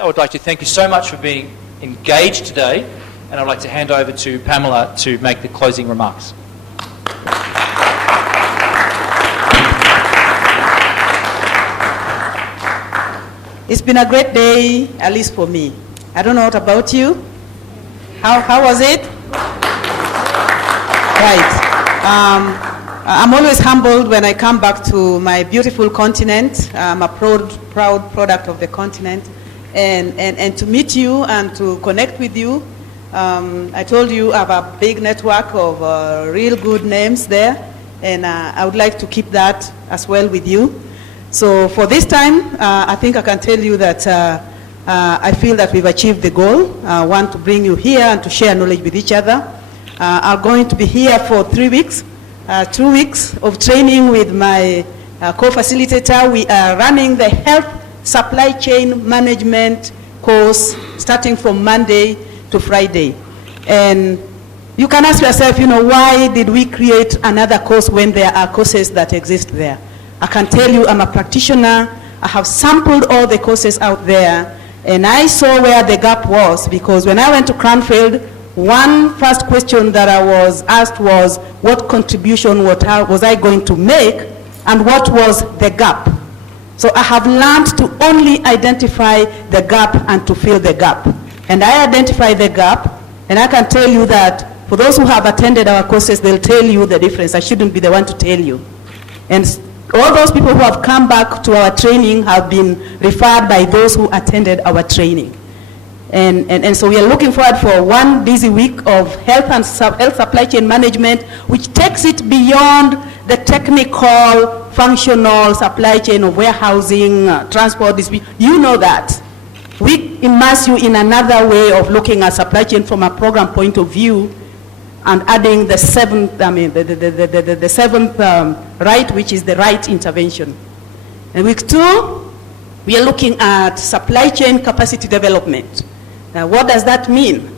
I would like to thank you so much for being engaged today, and I'd like to hand over to Pamela to make the closing remarks. It's been a great day, at least for me. I don't know what about you. How was it? Right. I'm always humbled when I come back to my beautiful continent. I'm a proud product of the continent. And to meet you and to connect with you, I told you I have a big network of real good names there, and I would like to keep that as well with you. So for this time, I think I can tell you that I feel that we've achieved the goal. I want to bring you here and to share knowledge with each other. I'm going to be here for 3 weeks, 2 weeks of training with my co-facilitator. We are running the Health Supply Chain Management course starting from Monday to Friday. And you can ask yourself, why did we create another course when there are courses that exist there? I can tell you I'm a practitioner. I have sampled all the courses out there, and I saw where the gap was, because when I went to Cranfield, one first question that I was asked was, what contribution was I going to make, and what was the gap? So I have learned to only identify the gap and to fill the gap. And I identify the gap, and I can tell you that for those who have attended our courses, they'll tell you the difference. I shouldn't be the one to tell you. And all those people who have come back to our training have been referred by those who attended our training. And so we are looking forward for one busy week of health supply chain management, which takes it beyond the technical, functional supply chain of warehousing, transport, distribution. You know that. We immerse you in another way of looking at supply chain from a program point of view, and adding the seventh, the seventh right, which is the right intervention. In week 2, we are looking at supply chain capacity development. Now, what does that mean?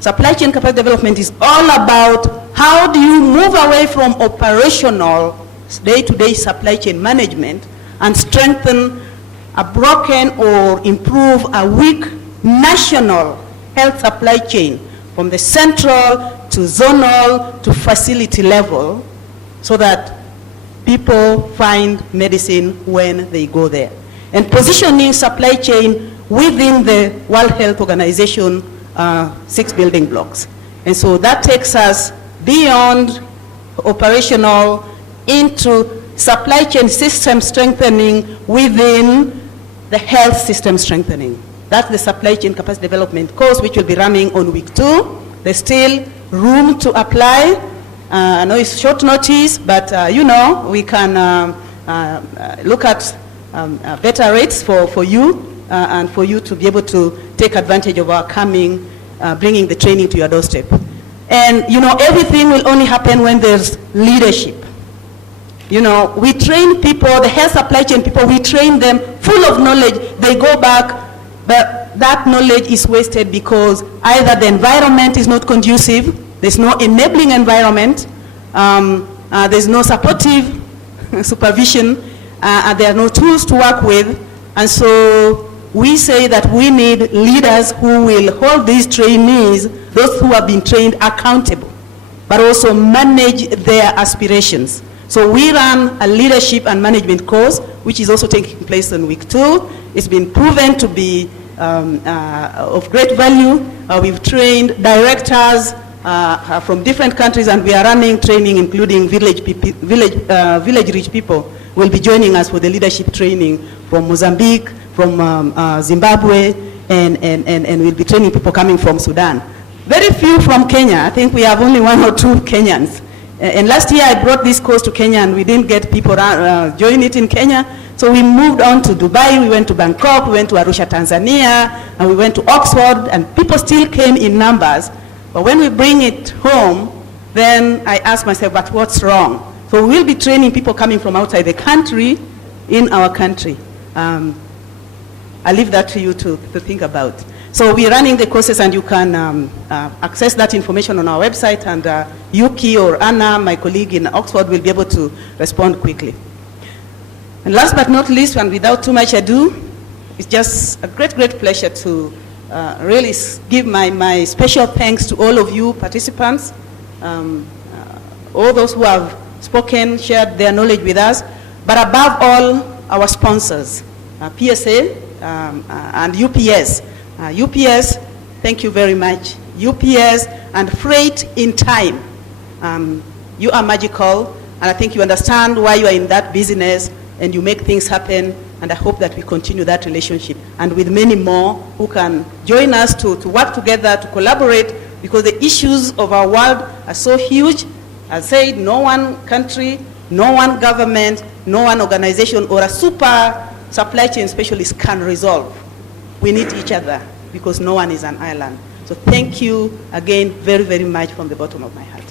Supply chain capacity development is all about how do you move away from operational day-to-day supply chain management and strengthen a broken or improve a weak national health supply chain from the central to zonal to facility level, so that people find medicine when they go there. And positioning supply chain within the World Health Organization 6 building blocks. And so that takes us beyond operational into supply chain system strengthening within the health system strengthening. That's the supply chain capacity development course, which will be running on week 2. There's still room to apply. I know it's short notice, but we can look at better rates for you and for you to be able to take advantage of our coming, bringing the training to your doorstep. And everything will only happen when there's leadership. We train people, the health supply chain people, we train them full of knowledge. They go back, but that knowledge is wasted because either the environment is not conducive, there's no enabling environment, there's no supportive supervision, there are no tools to work with. And so we say that we need leaders who will hold these trainees, those who have been trained, accountable, but also manage their aspirations. So we run a leadership and management course, which is also taking place in week 2. It's been proven to be of great value. We've trained directors from different countries, and we are running training, including village rich people will be joining us for the leadership training from Mozambique, from Zimbabwe, and we'll be training people coming from Sudan. Very few from Kenya. I think we have only 1 or 2 Kenyans. And last year I brought this course to Kenya, and we didn't get people join it in Kenya. So we moved on to Dubai, we went to Bangkok, we went to Arusha, Tanzania, and we went to Oxford, and people still came in numbers. But when we bring it home, then I ask myself, but what's wrong? So we'll be training people coming from outside the country in our country. I'll leave that to you to think about. So we're running the courses, and you can access that information on our website, and Yuki or Anna, my colleague in Oxford, will be able to respond quickly. And last but not least, and without too much ado, it's just a great, great pleasure to really give my special thanks to all of you participants, all those who have spoken, shared their knowledge with us, but above all, our sponsors, PSA and UPS. UPS, thank you very much. UPS and Freight in Time. You are magical, and I think you understand why you are in that business, and you make things happen, and I hope that we continue that relationship, and with many more who can join us to work together, to collaborate, because the issues of our world are so huge. I said, no one country, no one government, no one organization, or a super supply chain specialist can resolve. We need each other, because no one is an island. So thank you again very, very much from the bottom of my heart.